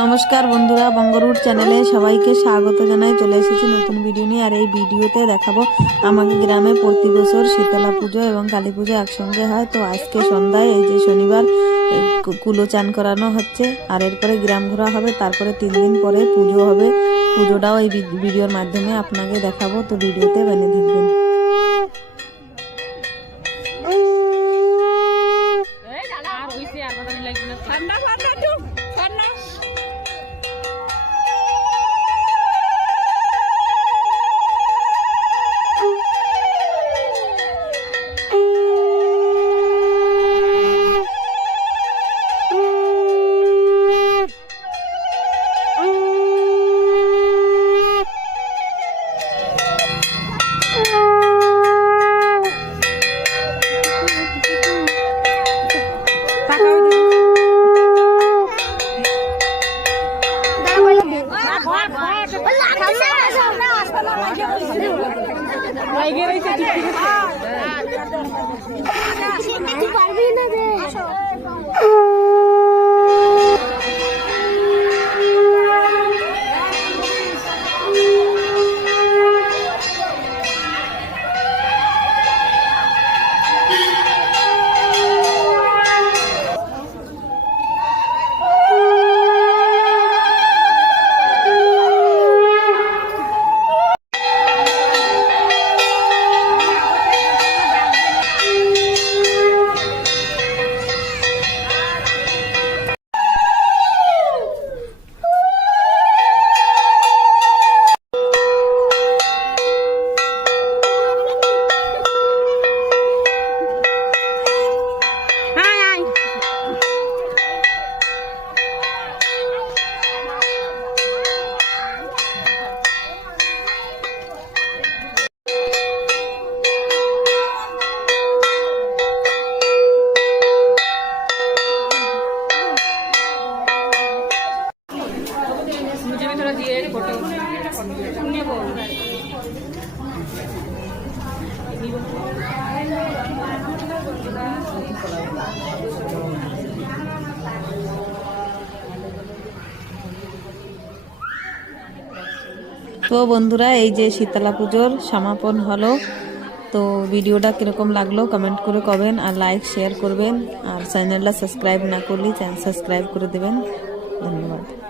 নমস্কার বন্ধুরা, বঙ্গরুট চ্যানেলে সবাইকে স্বাগত জানাই। চলে এসেছি নতুন ভিডিও নিয়ে। আর এই ভিডিওতে দেখাবো আমাদের গ্রামে প্রতি বছর শীতলা পুজো এবং কালী পুজো একসঙ্গে হয়। তো আজকে সন্ধ্যায় এই যে শনিবার কুলো চান করানো হচ্ছে, আর এরপরে গ্রাম ঘোরা হবে। তারপরে 3 দিন পরে পুজো হবে। পুজোটাও এই ভিডিওর মাধ্যমে আপনাকে দেখাবো, তো ভিডিওতে বেঁধে থাকবেন। তো বন্ধুরা, এই যে শীতলা পুজোর সমাপন হলো। তো ভিডিওটা কিরকম লাগলো কমেন্ট করে কবেন, আর লাইক শেয়ার করবেন, আর চ্যানেলটা সাবস্ক্রাইব না করলে চ্যানেল সাবস্ক্রাইব করে দেবেন। ধন্যবাদ।